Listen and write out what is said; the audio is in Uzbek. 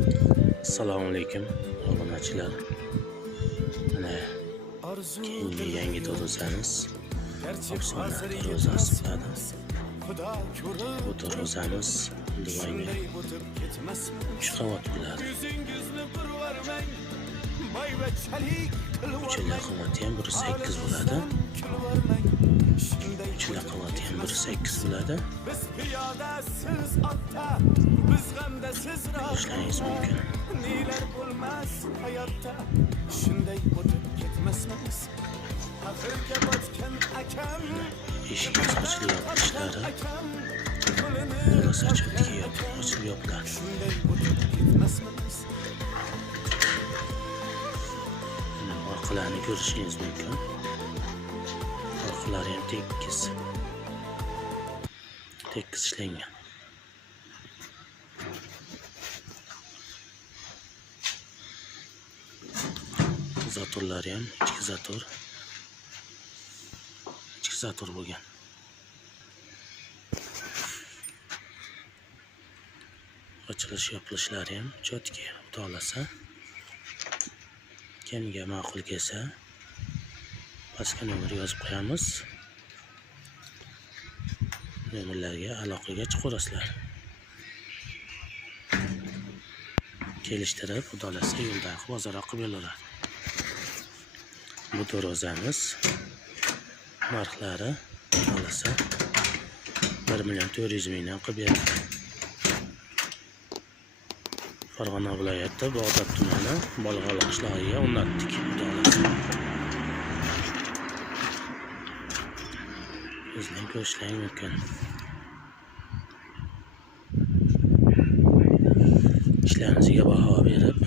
Assalomu alaykum obunachilar. Mana keyingi yangi ro'zamiz afsona ro'za hisoblanadi. Bu ro'zamiz Dubayga 3 qavat bo'ladi. Uchala qavati ham 1.8 bo'ladi. Uchala qavati ham 1.8 bo'ladi. İşləyiz mümkün. İşimiz açılıyor işleri. Burası açılıyorlar. Arkalarını görüşünüz mümkün. Arkaları hem tekkiz işlengen. Zatorlar ham ichki zator bo'lgan. Ochilish yopilishlari ham chotki mutolasa. Kimga ma'qul kelsa pastga nomer yozib qo'yamiz. Nomerlarga aloqaga chiqarasizlar. Kelishtirib mutolasa yo'ldan bozorga qilib beradi. Bu ro'zamiz narxlari olsa 1.400.000 qilib beradi. Farg'ona viloyati Bog'dod tumani Bolg'aliq qishlog'iga o'rnatdik. Bizning ko'rishlar mumkin. Ishlarimizga baho berib